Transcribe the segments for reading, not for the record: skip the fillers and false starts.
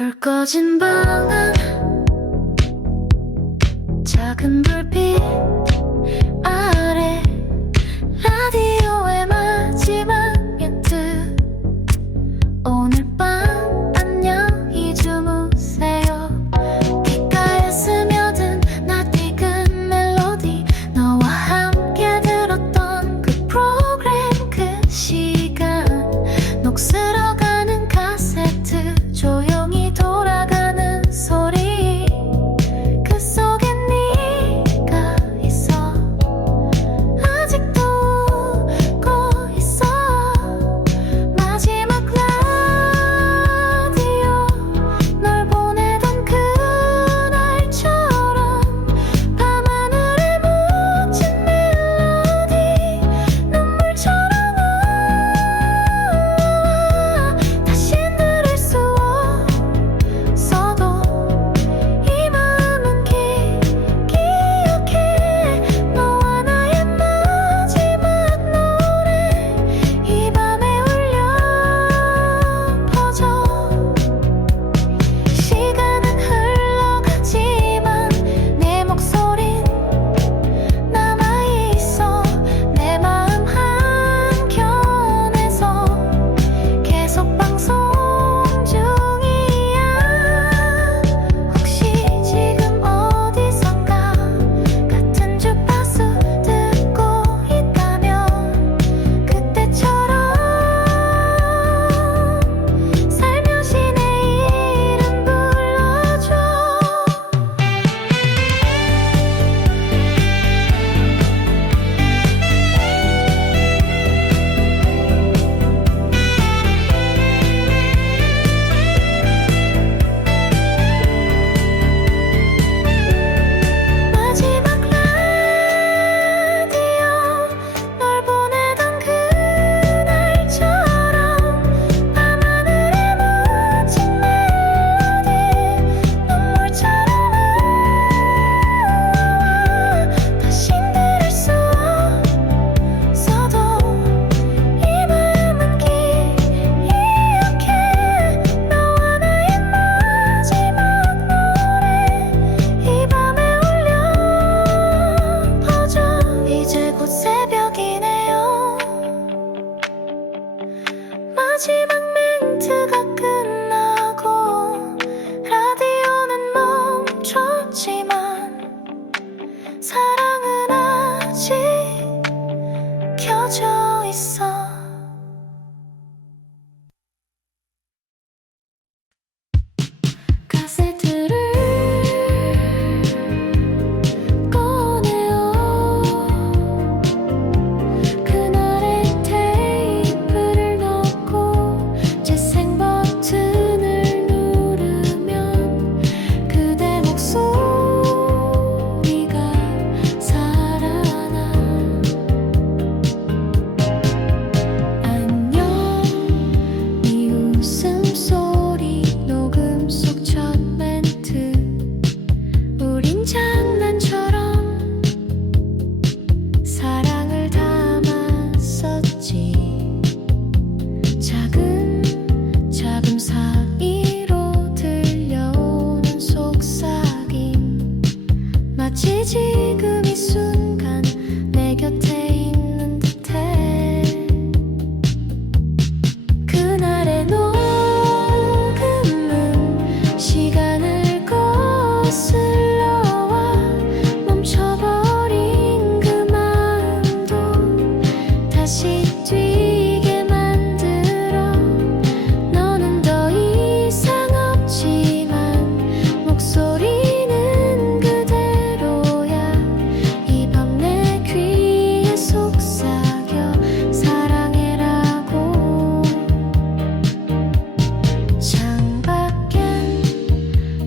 불 꺼진 방 안 작은 불빛 아래 라디오의 마지막 멘트 오늘 밤 안녕히 주무세요. 귓가에 스며든 낯익은 멜로디 너와 함께 들었던 그 프로그램 그 시간 녹슬어가는 카세트 조용히 돌아가는 소리 그 속에 네가 있어 아직도 웃고 있어 마지막 라디오 널 보내던 그날처럼 밤하늘에 묻힌 멜로디 눈물처럼 다시 들을 수 없어도 이 마음은 기억해 너와 나의 마지막 노래 이 밤에 울려 퍼져 시간은 흘러가지만 내 목소린 남아있어 내 마음 한켠에서 계속 방송 중이야. 혹시 지금 어디선가 같은 주파수 듣고 있다면 그때처럼 살며시 내 이름 불러줘. 마지막 라디오 널 보내던 그날처럼 밤하늘에 묻힌 멜로디 눈물처럼 다시 들을 수 없어도 이 마음은 기억해 너와 나의 마지막 노래 이 밤에 울려 퍼져 이제 곧 새벽이네요. 마지막 멘트가 끝나고 라디오는 멈췄지만 사랑은 아직 켜져 있어. 카세트를 꺼내요. 그날의 테이프를 넣고 재생 버튼을 누르면 그대 목소리가 살아나. 안녕 네 웃음소리 녹음 속 첫 멘트 우린 장난처럼 사랑을 담았었지. 작은 잡음 사이로 들려오는 속삭임 마치 지금 이 순간 내 곁에 있는 듯해. 그날의 녹음은 시간을 거슬러와 멈춰버린 그 마음도 다시 뛰게 만들어. 너는 더 이상 없지만 목소리는 그대로야. 이 밤 내 귀에 속삭여 사랑해라고. 창밖엔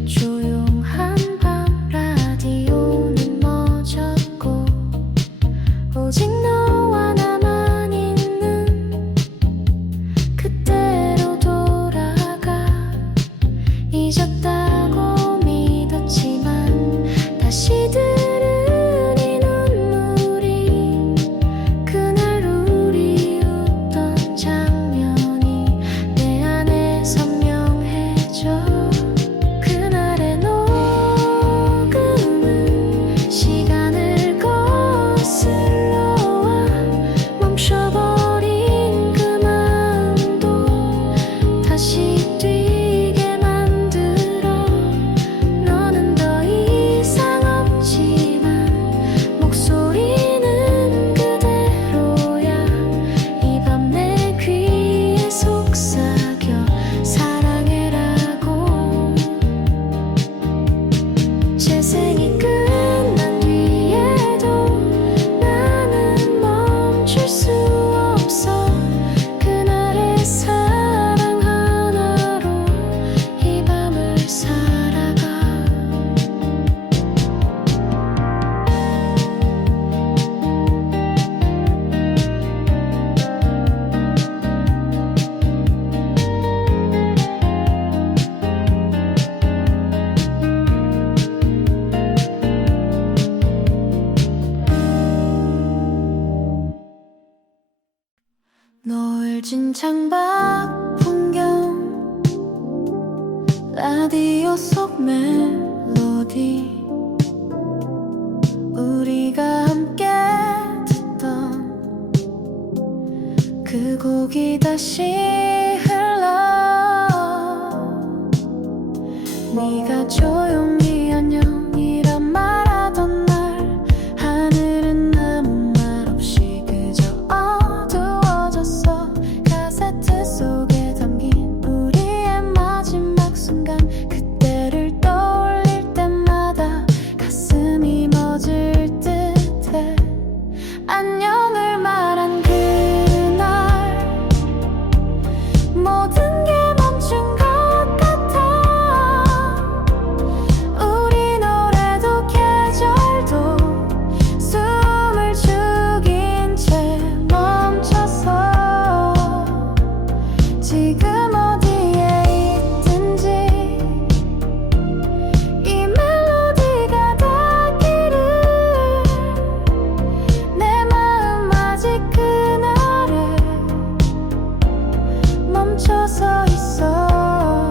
조용한 밤 라디오는 멎었고 오직 너와 나만 있는 그때로 돌아가. 잊었다고 믿었지만 다시 들은 이 눈물이 그날 우리 웃던 장면이 내 안에 선명해져. 무너진 창밖 풍경 라디오 속 멜로디 우리가 함께 듣던 그 곡이 다시 흘러 네가 조용히 안녕이란 말하던 날 하늘은 아무 말 없이 그저 어두워졌어 카세트 속에 담긴 우리의 마지막 순간 그때를 떠올릴 때마다 가슴이 멎을 듯해 안녕을 말한 그날 모든 게 멈춘 것 같아 우리 노래도 계절도 숨을 죽인 채 멈춰서 지금 어디에 있든지 이 멜로디가 닿기를 내 마음 아직 그날에 멈춰서 있어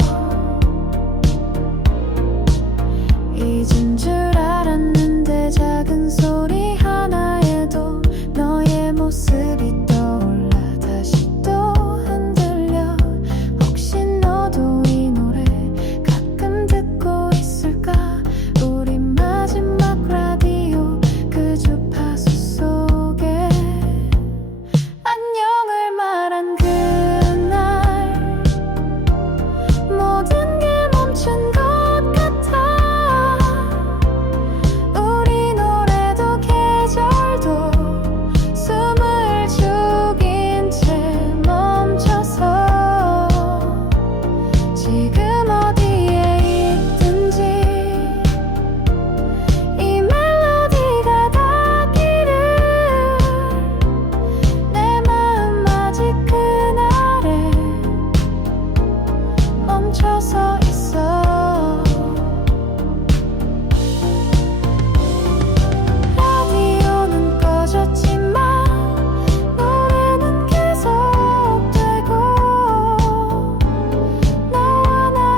잊은 줄 알았는데 작은 소리 하나에도 너의 모습이 떠올라 다시 또 흔들려 혹시 너도 이 노래 가끔 듣고 있을까 우리 마지막 라디오 그 주파수 속에 안녕을 말한 그날 모든 게 멈춘 것 같아 우리 노래도 계절도 숨을 죽인 채 멈춰서 지금 어디에 있든지 이 멜로디가 닿기를 내 마음 아직 그날에 멈춰서 있어 라디오는 꺼졌지만 노래는 계속되고 너와 나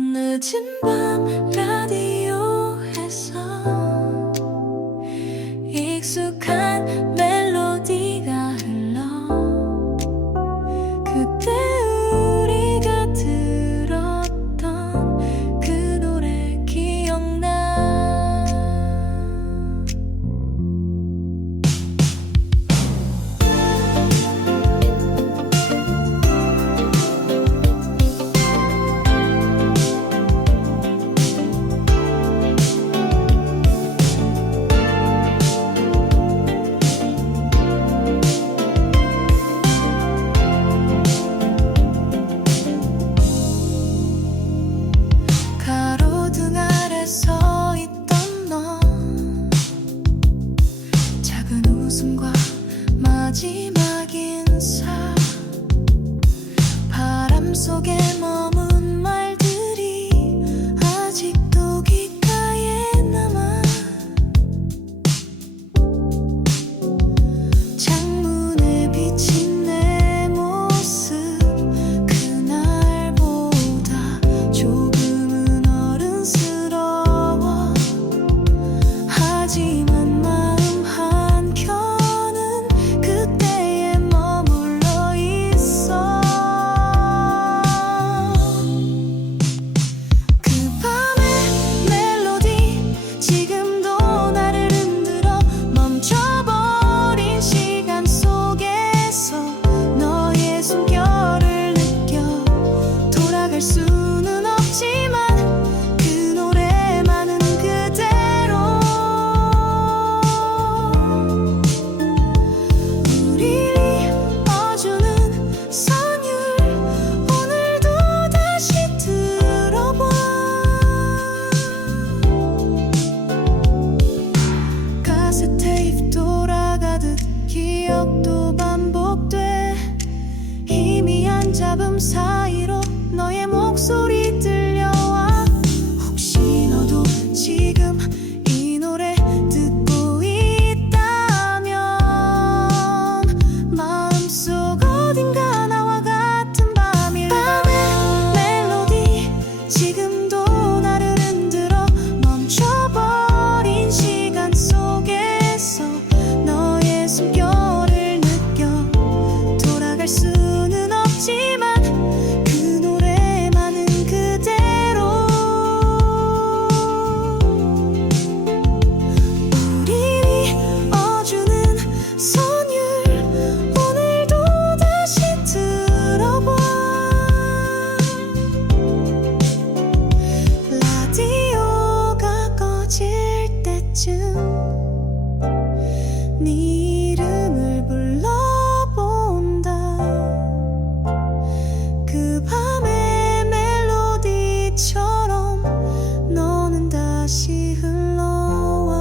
늦은 밤 라디오에서 익숙한 멜로디가 흘러 그때 우리가 들었던 그 노래 기억나. 가로등 아래 서 있던 너, 작은 웃음과 마지막 인사, 바람 속에 머문 말들이 아직도 귓가에 남아. 창문에 비친 내 모습, 그날보다 조금은 어른스러워. 하지만 마음 한켠은 그때에 머물러 있어. 그 밤의 멜로디 지금도 나를 흔들어. 멈춰버린 시간 속에서 너의 숨결을 느껴. 돌아갈 수는 없지만 그 노래만은 그대로. 우리를 이어주는 선율, 오늘도 다시 들어봐. 카세트 테이프 돌아가듯 기억도 반복돼. 희미한 잡음 사이로 너의 목소리 들려와. 혹시 너도 지금 이 노래 듣고 있다면 마음속 어딘가 나와 같은 밤일 거야. 밤의 멜로디 지금도 나를 흔들어. 멈춰버린 시간 속에서 너의 숨결을 느껴. 돌아갈 수는 없지만 그 노래만은 그대로. 우리를 이어주는 선율, 오늘도 다시 들어봐. 라디오가 꺼질 때쯤 네 이름을 불러본다. 그 밤의 멜로디처럼 너는 다시 흘러와.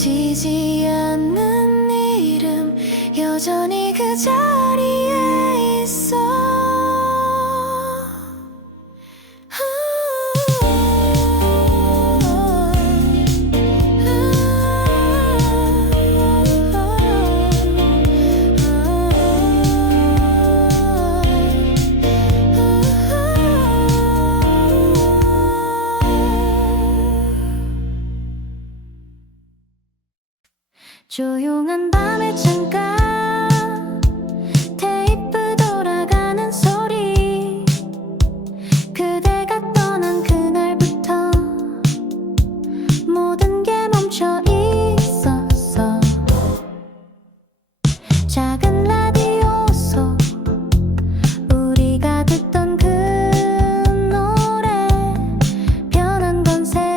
잊혀지지 않는 이름 여전히 그 자리에 있어. 조용한 밤의 창가 테이프 돌아가는 소리 그대가 떠난 그날부터 모든 게 멈춰 있었어. 작은 라디오 속 우리가 듣던 그 노래 변한 건 세월뿐인데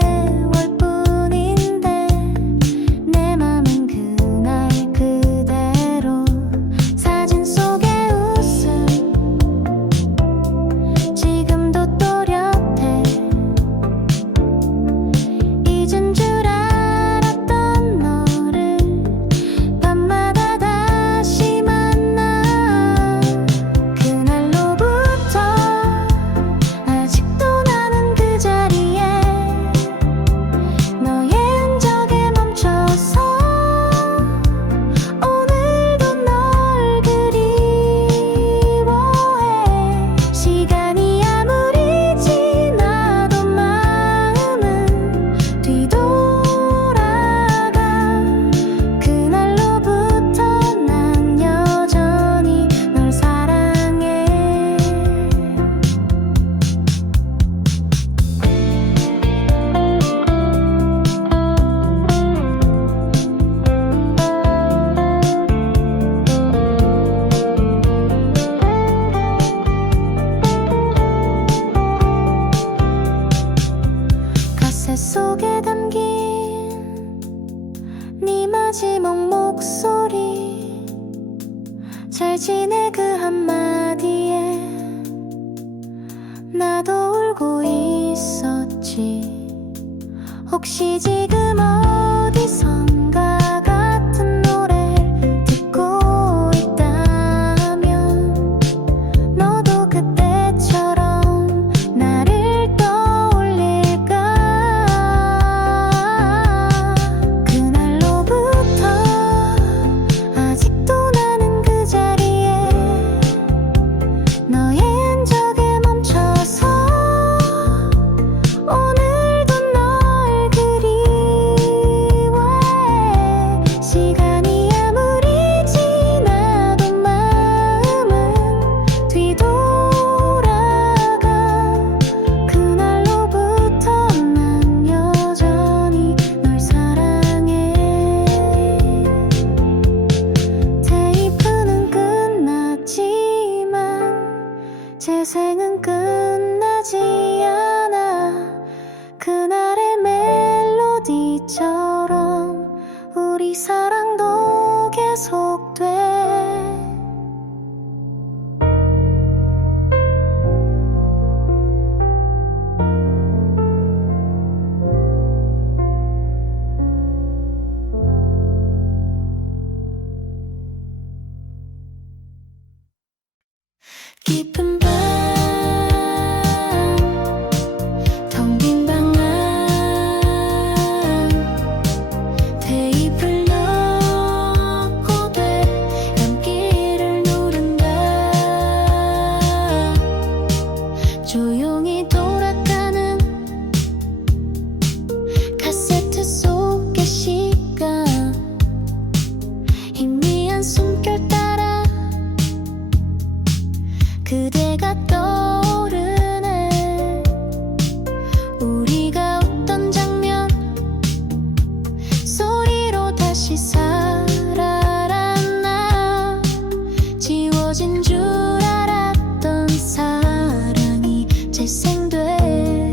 내 맘은 그날 그대로 사진 속의 웃음 지금도 또렷해. 잊은 줄 알았던 너를 밤마다 다시 만나. 그날로부터 아직도 나는 그 자리에 너의 흔적에 멈춰서 오늘도 널 그리워해. 시간이 아무리 지나도 마음은 뒤돌아가. 그날로부터 난 여전히 널 사랑해. 가사 속에 담긴 네 마지막 목소리 잘 지내 그 한마디에 나도 울고 있었지. 혹시 지금 어디선가 같은 노래를 듣고 있다면 너도 그때처럼 나를 떠올릴까. 그날로부터 아직도 나는 그 자리에 너의 흔적에 멈춰서 오늘도 널 그리워해. 시간이 아무리 지나도 마음은 뒤돌아가. 그날로부터 난 여전히 널 사랑해. 테이프는 끝났지만 재생은 끝나지 않아. 그날의 멜로디처럼 우리 사랑도 계속돼. 깊은 밤 텅 빈 방 안 테이프를 넣고돼 감기를 누른다. 조용히 돌아가는 카세트 속의 시간 희미한 숨결 따라 그대가 떠오르네. 우리가 웃던 장면 소리로 다시 살아났나. 지워진 줄 알았던 사랑이 재생돼.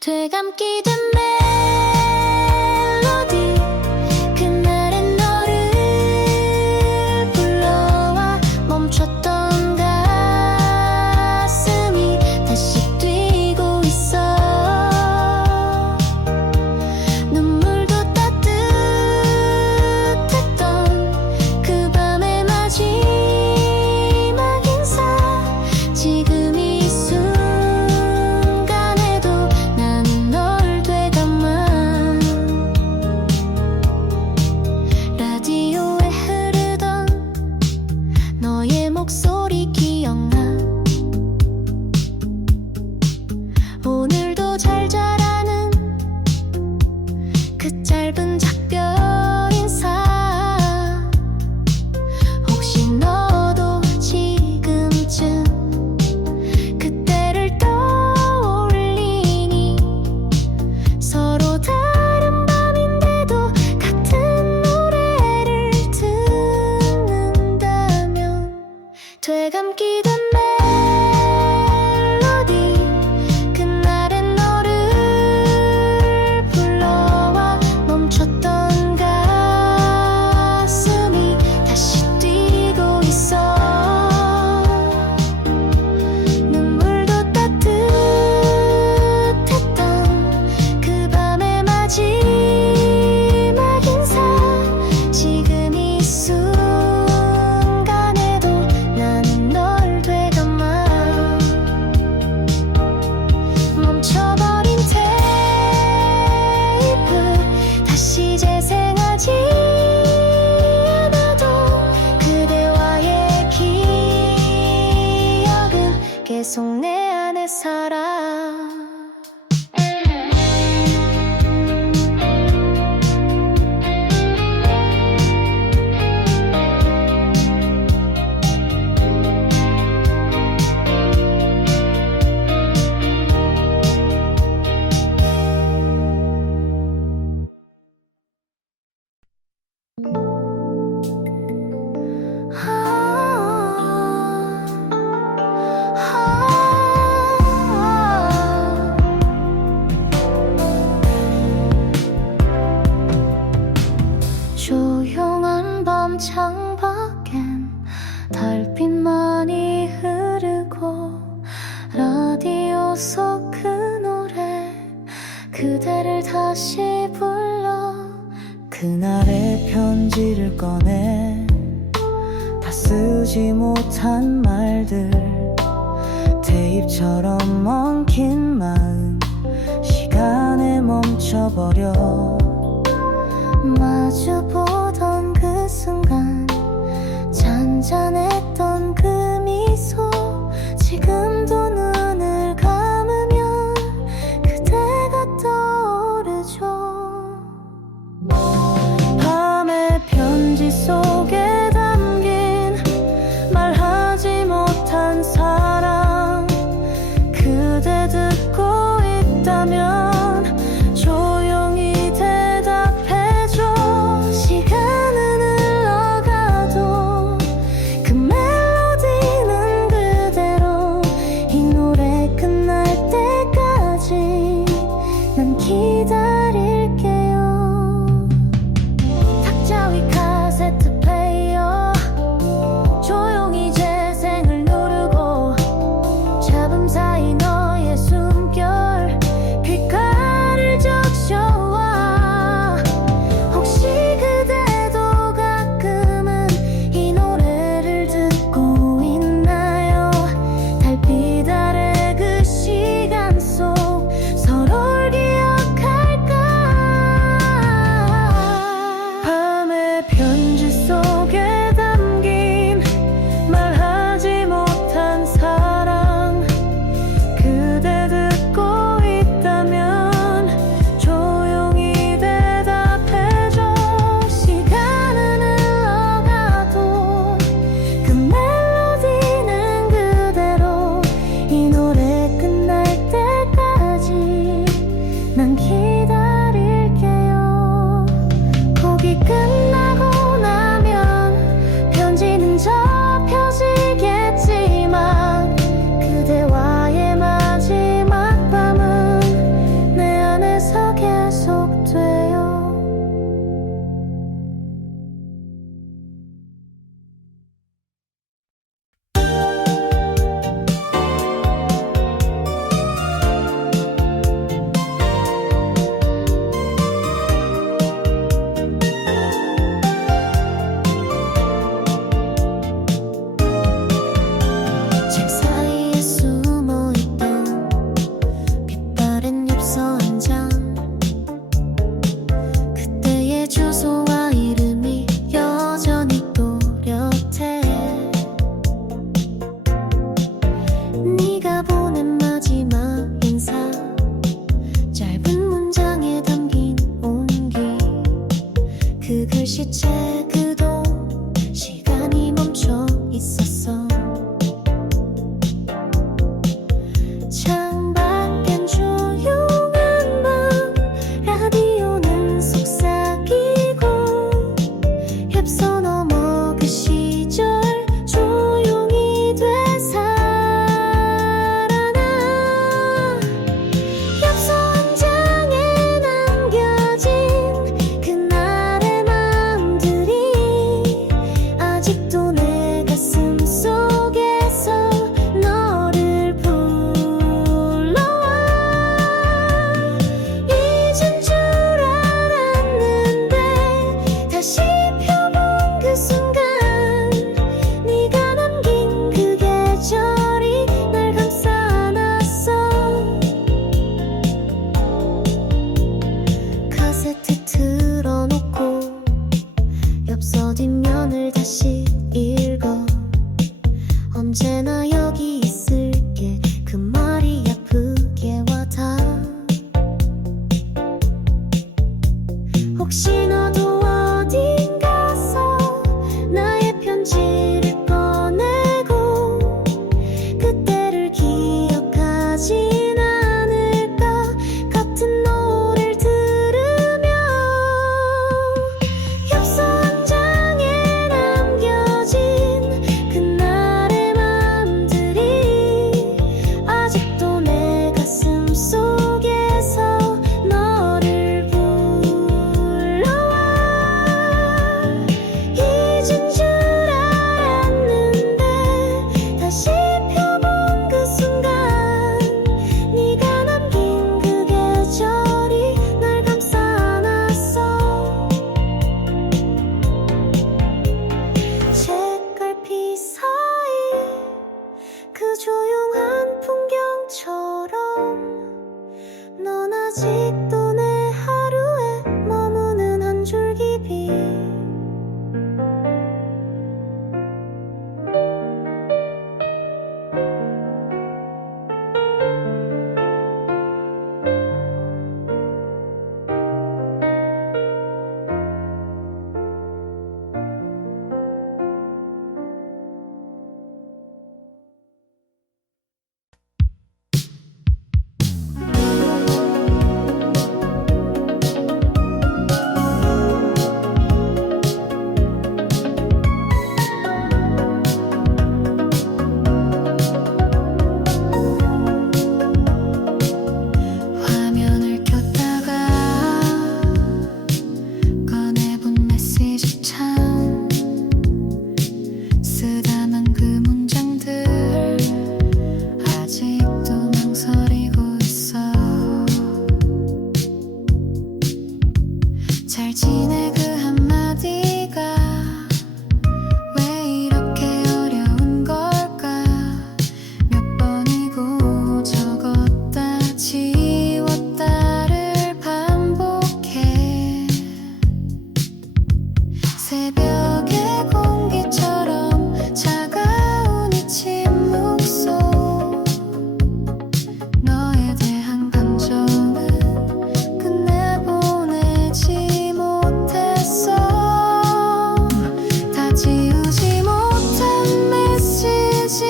되감기 된 멜로디 그날의 너를 불러와. 멈췄던 가슴이 다시 뛰고 있어. 눈물 조용한 밤 창밖엔 달빛만이 흐르고 라디오 속 그 노래 그대를 다시 불러 그날의 편지를 꺼내 다 쓰지 못한 말들 테이프처럼 엉킨 마음 시간에 멈춰버려 마주보던 그 순간 잔잔했던 그 미소 지금도 눈을 감으면 그대가 떠오르죠 밤의 편지 속에 담긴 말하지 못한 사랑 그대 아직도 내 하루에 머무는 한 줄기 빛. 화면을 켰다가 꺼내본 메시지 참 쓰다만 그 문장들 아직도 망설이고 있어. 잘 지내 그 한마디가 왜 이렇게 어려운 걸까. 몇 번이고 적었다 지웠다를 반복해. 새벽의 공기처럼 차가운 이 침묵 속 너에 대한 감정은 끝내 보내지 못했어. 다 지우지 못한 메시지,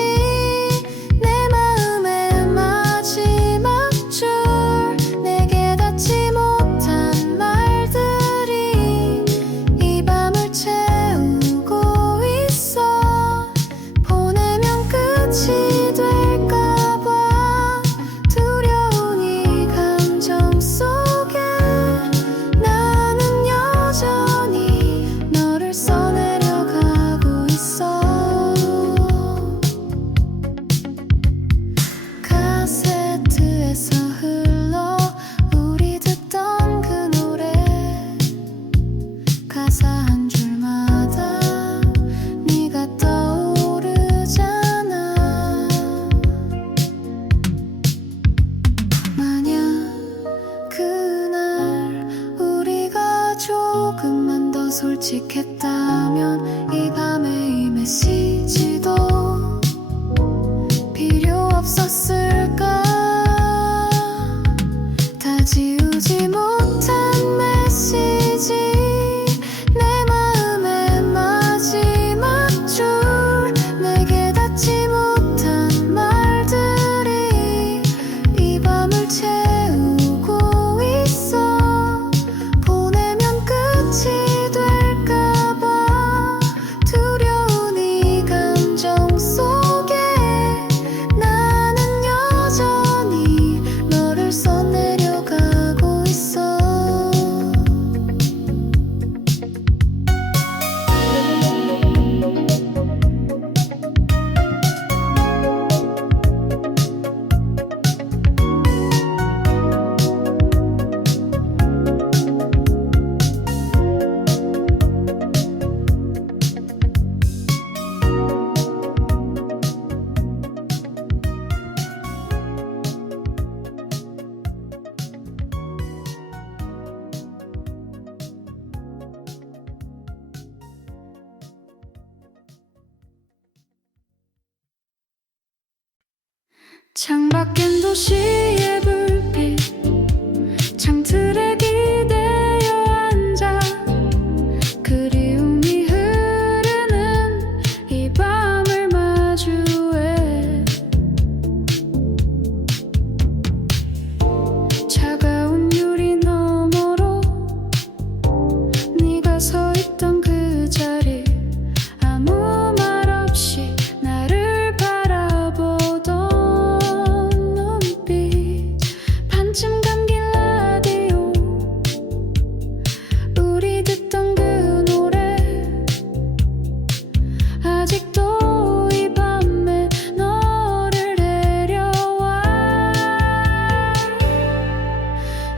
내 마음의 마지막 줄, 내게 닿지 못한 말들이 이 밤을 채우고 있어. 보내면 끝이 될까봐 두려운 이 감정 속에 나는 여전히 너를 써내려가고 있어. 카세트에서 흘러 우리 듣던 그 노래, 가사 한 줄마다 네가 떠오르잖아. 만약 그날 우리가 조금만 더 솔직했다면 이 밤의 이 메시지도 필요 없었을까. 다 지우지 못한 메시지, 내 마음의 마지막 줄, 내게 닿지 못한 말들이 이 밤을 채우고 있어. 보내면 끝이 될까봐 두려운 이 감정 속에 나는 여전히 너를 써내려가고 있어. 창밖엔 도시의 불빛, 창틀에 기대어 앉아 그리움이 흐르는 이 밤을 마주해. 차가운 유리 너머로 네가 서 있던 그 자리, 아무 말 없이 나를 바라보던 눈빛, 반쯤 감긴 라디오, 우리 듣던 그 노래, 아직도 이 밤에 너를 데려와.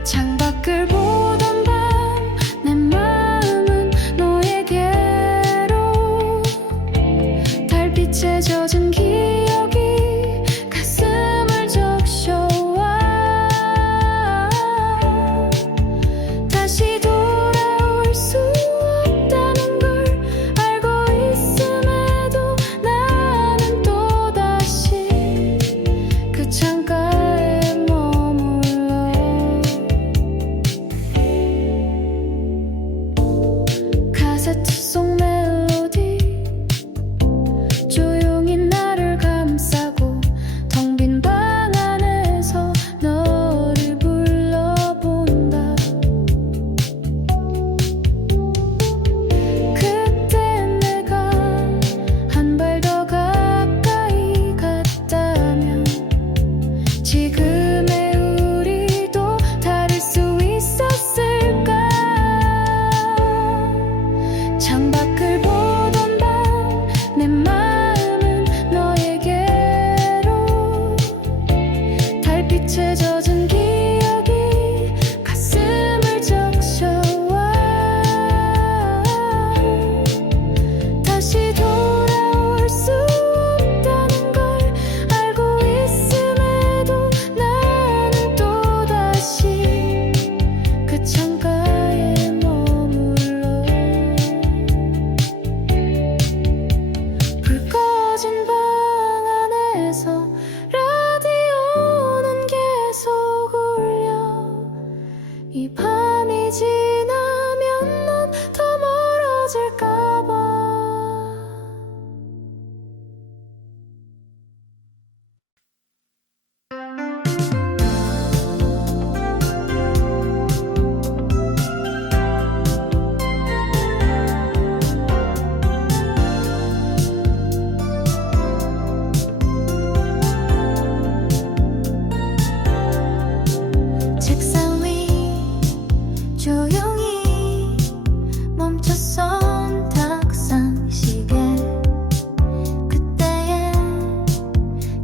창밖을 보던 밤 내 마음은 너에게로, 달빛에 젖은 기억이 가슴을 적셔와. 이 밤이 지나면 넌 더 멀어질까 봐. 책상 위 조용히 멈춰선 탁상 시계, 그때의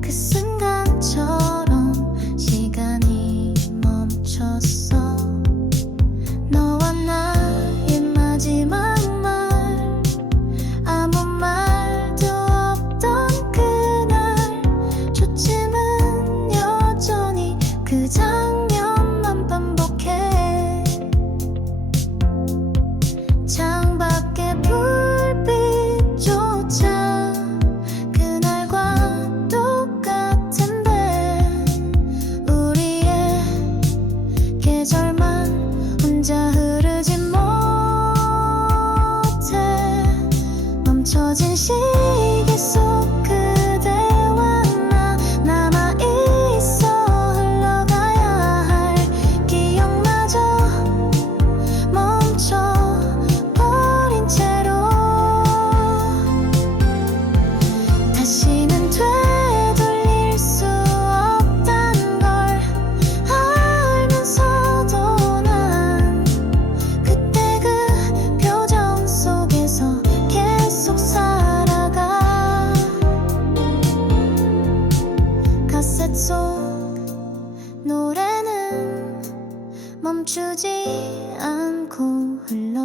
그 순간처럼 시간이 멈췄어. 너와 나의 마지막 말, 아무 말도 없던 그날, 초침은 여전히 그 장면만 반복해. 창밖의 불빛조차 그날과 똑같은데, 우리의 계절만 혼자 흐르지 못해. 멈춰진 시계 속 그대와 나 남아있어. 흘러가야 할 기억마저 멈춰버린 채로, 다시는 되돌릴 수 없단 걸 알면서도 난 그때 그 표정 속에서 계속 살아가. 카셋 속 노래는 멈추지 않고 흘러.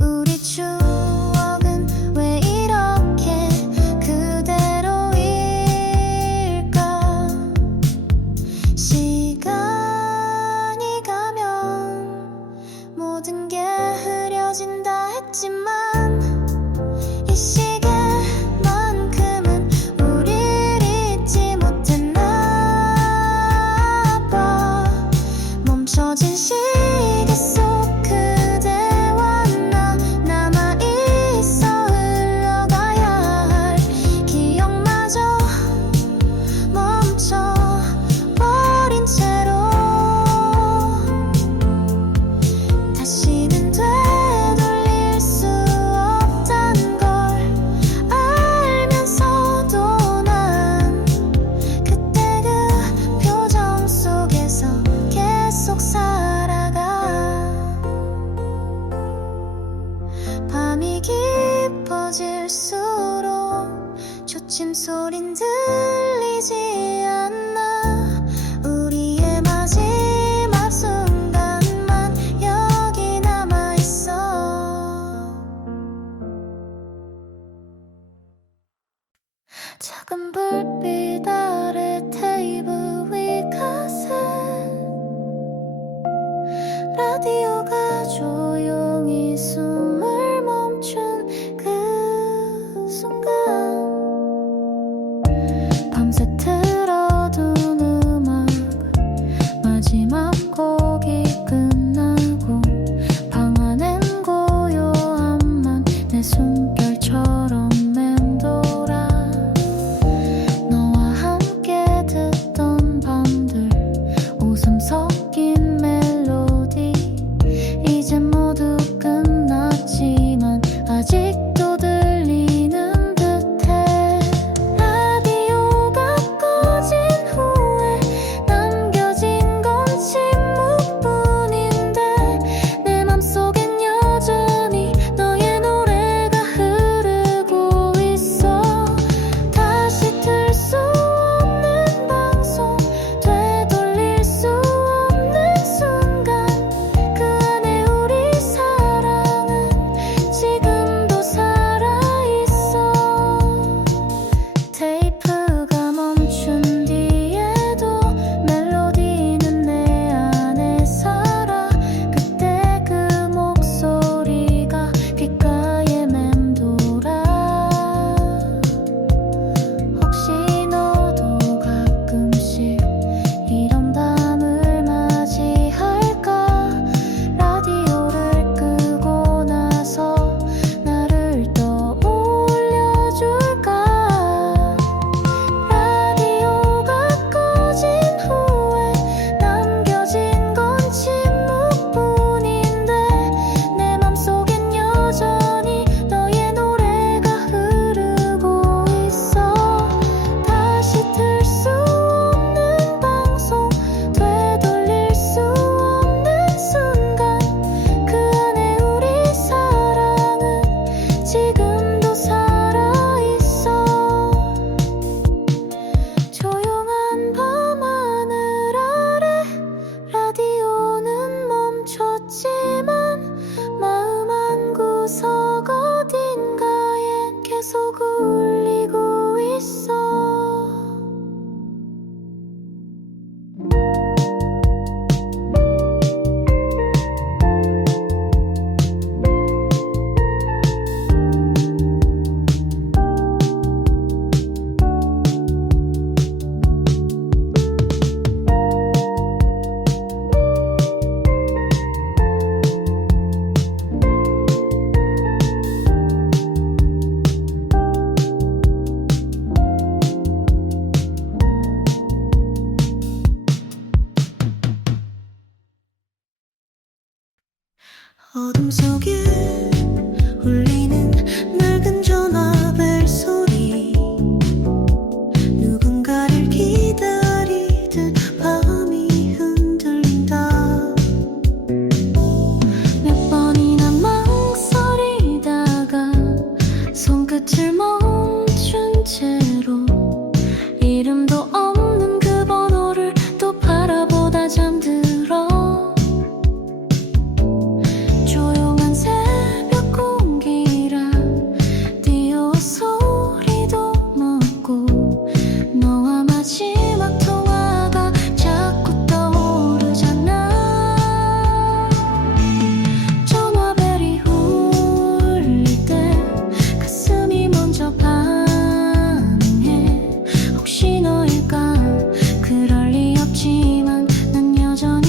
우리 추억은 왜 이렇게 그대로일까? 시간이 가면 모든 게 흐려진다 했지만, 이 시계만큼은 우릴 잊지 못했나 봐. 멈춰진 시계 속 그대와 나 남아있어. 흘러가야 할 기억마저 멈춰버린 채로, 다시는 되돌릴 수 없단 걸 알면서도 난 그때 그 표정 속에서 계속 살아가. 밤이 깊어질수록 초침 소린 들리지 않나. 우리의 마지막 순간만 여기 남아있어. 작은 불빛 아래 테이블 위 카셋, 라디오가 조용히 숨을 멈춘 그 순간, 밤새 틀어둔 음악 마지막 곡이 끝나고, 방 안엔 고요함만 내 숨결처럼 맴돌아. 너와 함께 듣던 밤들, 웃음 섞인 멜로디, 이제 어둠 속에 울리는 낡은 전화벨 소리 누군가를 기다리듯 밤이 흔들린다 몇 번이나 망설이다가 손끝을 멈춘 채로 이름도 없는 그 번호를 또 바라보다 잠들어 조용한 새벽 공기라 디오 소리도 멎고 너와 마지막 통화가 자꾸 떠오르잖아 전화벨이 울릴 때 가슴이 먼저 반응해 혹시 너일까 그럴 리 없지만 난 여전히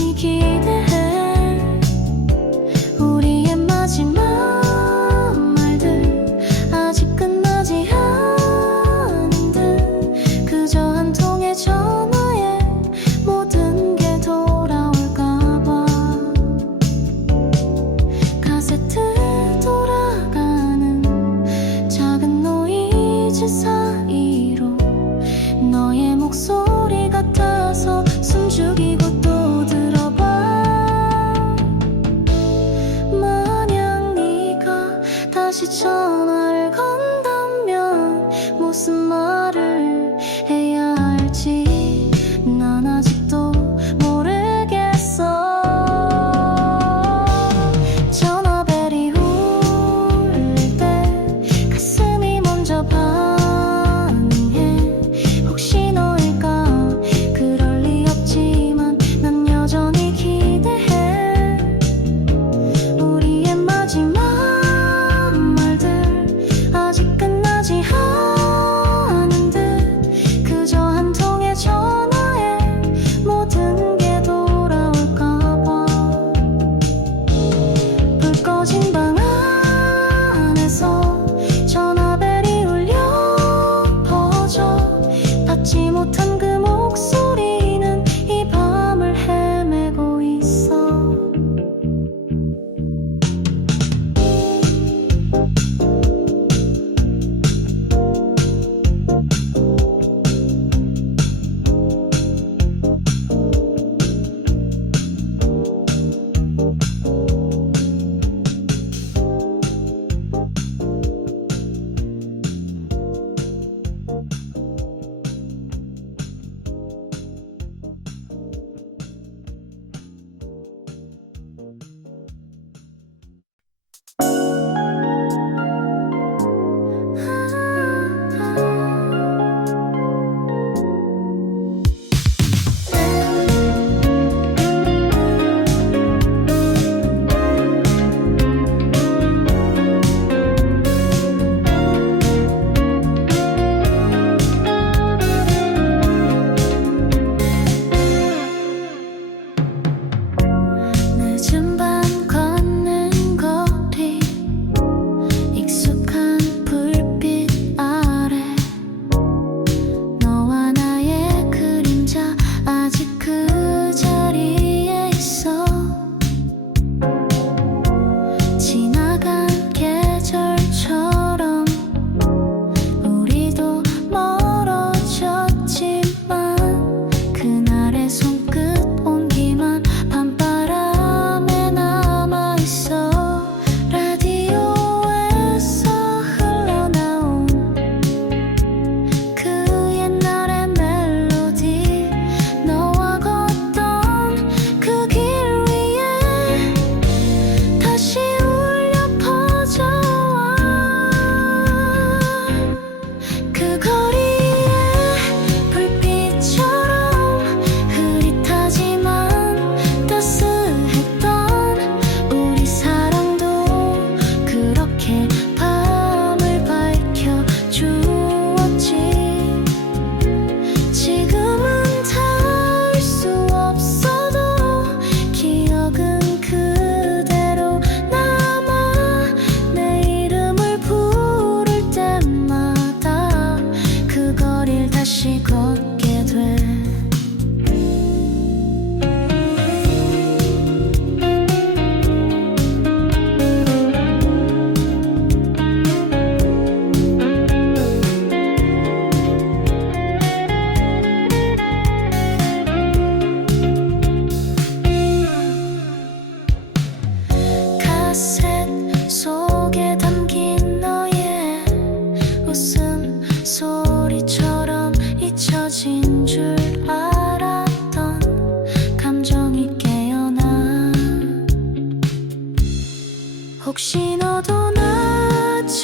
혹시 너도 나처럼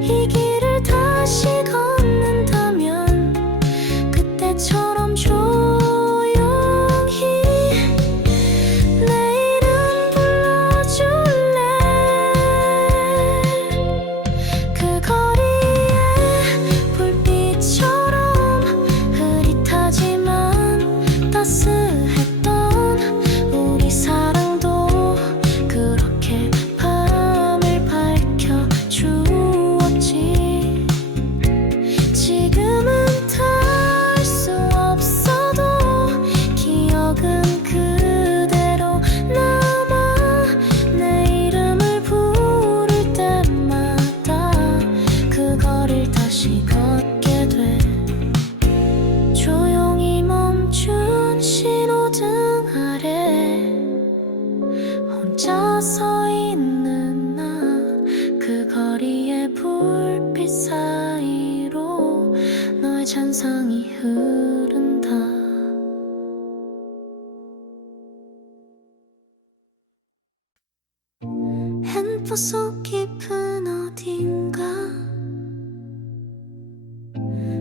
이 길을 다시 걷는다면 그때처럼 조용히 내 이름 불러줄래? 그 거리에 불빛처럼 흐릿하지만 따스했던 우리 사랑도 그렇게 밤을 밝혀주었지. 지금은 닿을 수 없어도 기억은 그대로 남아. 내 이름을 부를 때마다 그 거리를 다시 걷게 돼. 조용히 멈춘 신호등 아래 혼자 서 있는 나. 그 거리의 불빛 사이로 너의 잔상이 흐른다. 핸폰 속 깊은 어딘가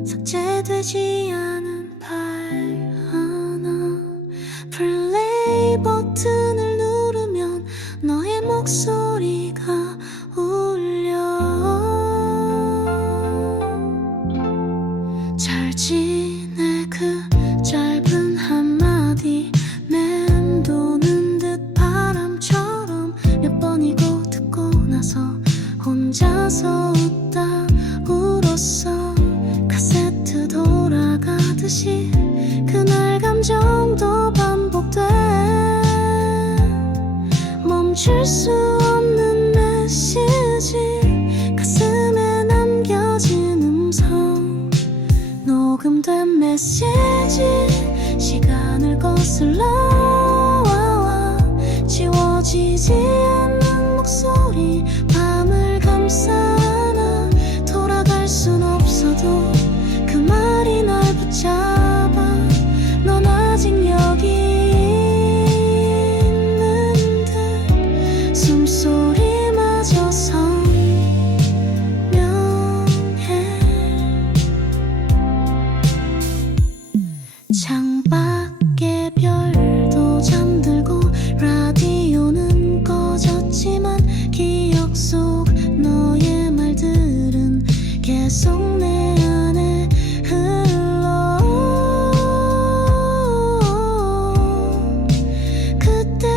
삭제되지 않은 파일 하나. 플레이 버튼을 누르면 너의 목소리가 울려. 잘 지내 그 짧은 한마디 맴도는 듯 바람처럼 몇 번이고 듣고 나서 혼자서 웃다 울었어. 카세트 돌아가듯이 그날 감정도 반복돼. 멈출 수 없는 메시지, 가슴에 남겨진 음성, 녹음된 메시지. 시간을 거슬러 지워지지 않는 목소리. 밤을 감싸 안아. 돌아갈 순 없어도 그 말이 날 붙잡아. 넌 아직 여기 있는 듯. 숨소리마저 선명해. 창밖에 별도 잠들고 라디오는 꺼졌지만 기억 속 너의 말들은 계속 내 안에 흘러. 그때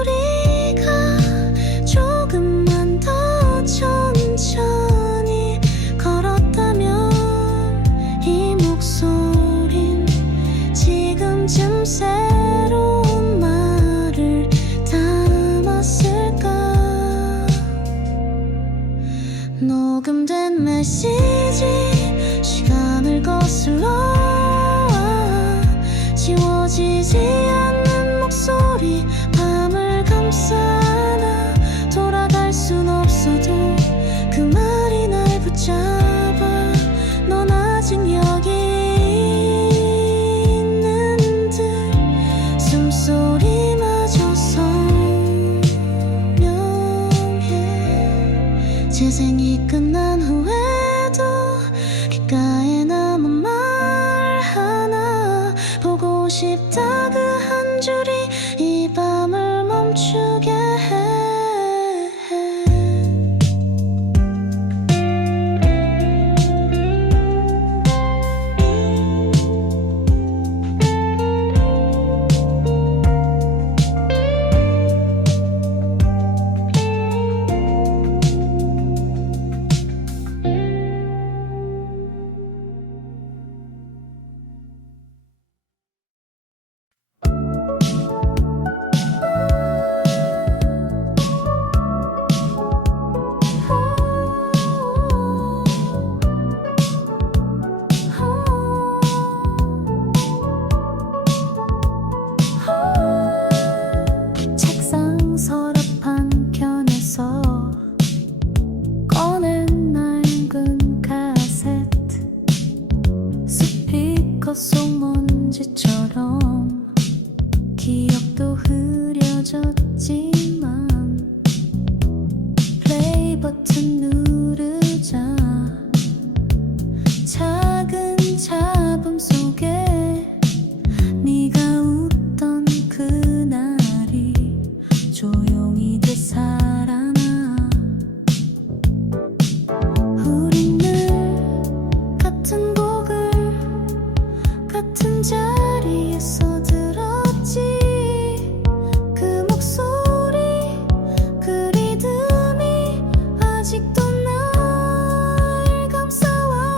우리가 조금만 더 천천히 걸었다면 이 목소린 지금쯤 새로운 말을 담았을까. 녹음된 메시지. 시간을 거슬러 지워지지 않는 목소리. 밤을 감싸 안아. 돌아갈 순 없어도 그 말이 날 붙잡아. 넌 아직 여기 있는 듯. 숨소리마저 선명해. 재생이 끝난 후에도 귓가에 남은 말 하나. 보고 싶다 그 한 줄이 이 밤을 멈추게 해. 책상 서랍 한켠에서 꺼낸 낡은 카세트. 스피커 속 먼지처럼 기억도 흐려졌지만 어디서 들었지 그 목소리 그 리듬이 아직도 날 감싸와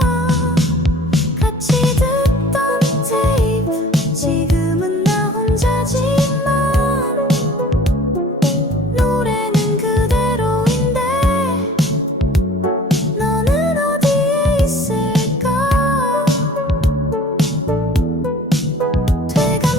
같이 듣던 테이프 지금은 나 혼자지만 노래는 그대로인데 너는 어디에 있을까 되감는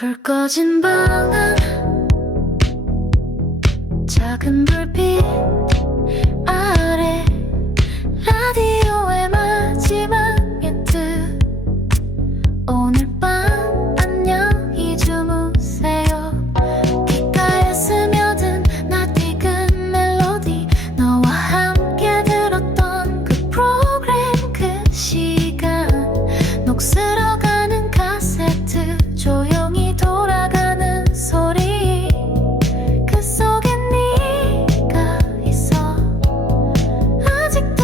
불 꺼진 방 안 작은 불빛 아래 라디오의 마지막 뮤트 오늘 밤 안녕히 주무세요 귓가에 스며든 낯익은 멜로디 너와 함께 들었던 그 프로그램 그 시간 녹슬어가는 카세트 조용히 돌아가는 소리 그 속에 네가 있어 아직도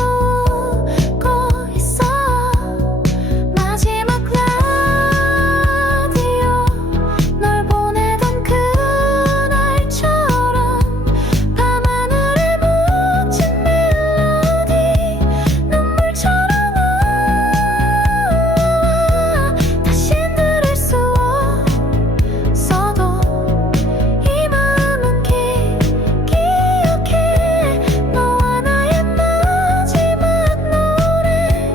웃고 있어 마지막 라디오 널 보내던 그날처럼 밤하늘에 묻힌 멜로디 눈물처럼 다시 들을 수 없어도 이 마음은 기억해 너와 나의 마지막 노래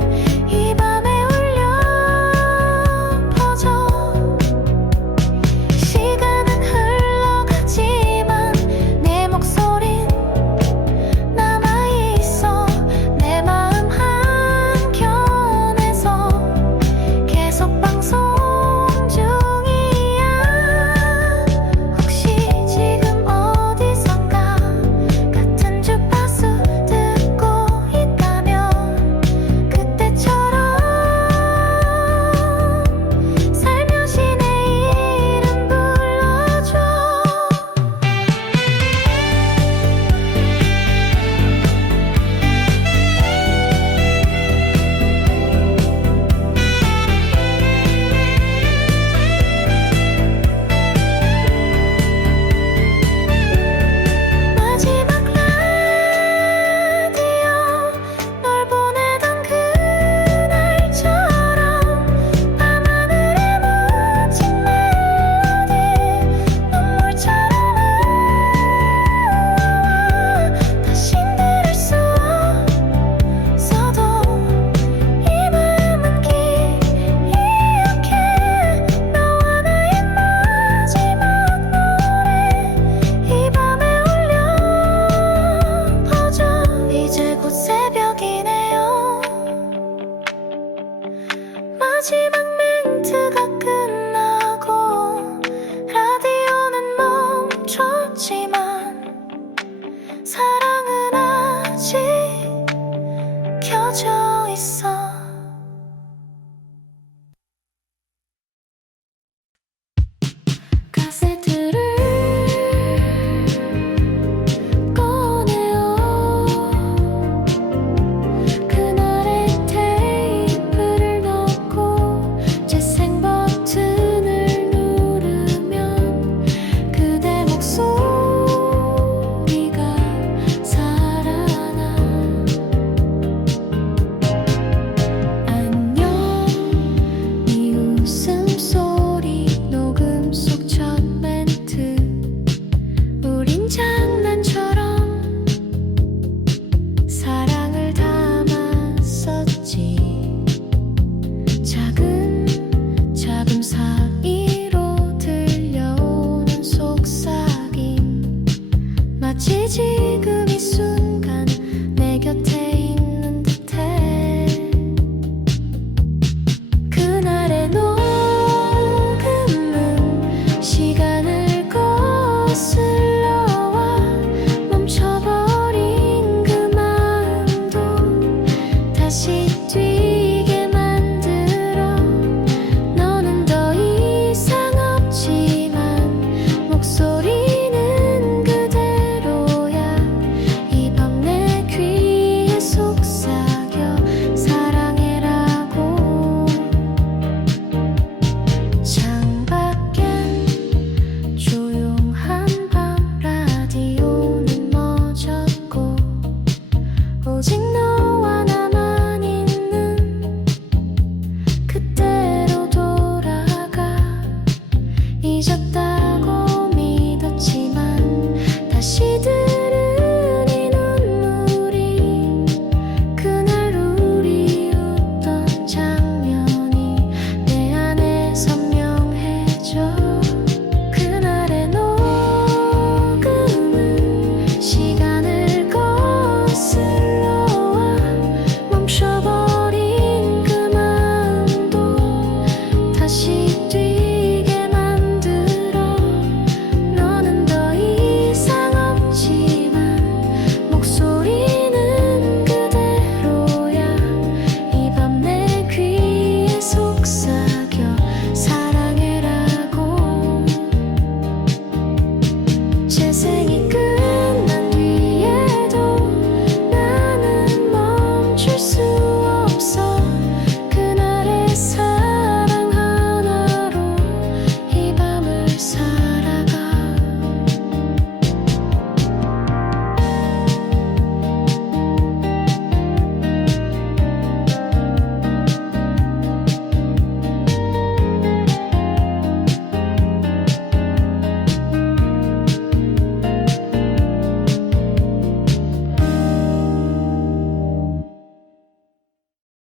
이 밤에 울려 퍼져 시간은 흘러가지만 내 목소린 남아있어 내 마음 한켠에서 계속 방송 중이야 혹시 지금 어디선가 같은 주파수 듣고 있다면 그때처럼 살며시 내 이름 불러줘 마지막 라디오 널 보내던 그날처럼 밤하늘에 묻힌 멜로디 눈물처럼 다시 들을 수 없어도 이 마음은 기억해 너와 나의 마지막 노래 이 밤에 울려 퍼져 이제 곧 새벽이네요 마지막 멘트가 끝나고 라디오는 멈췄지만 사랑은 아직 켜져 있어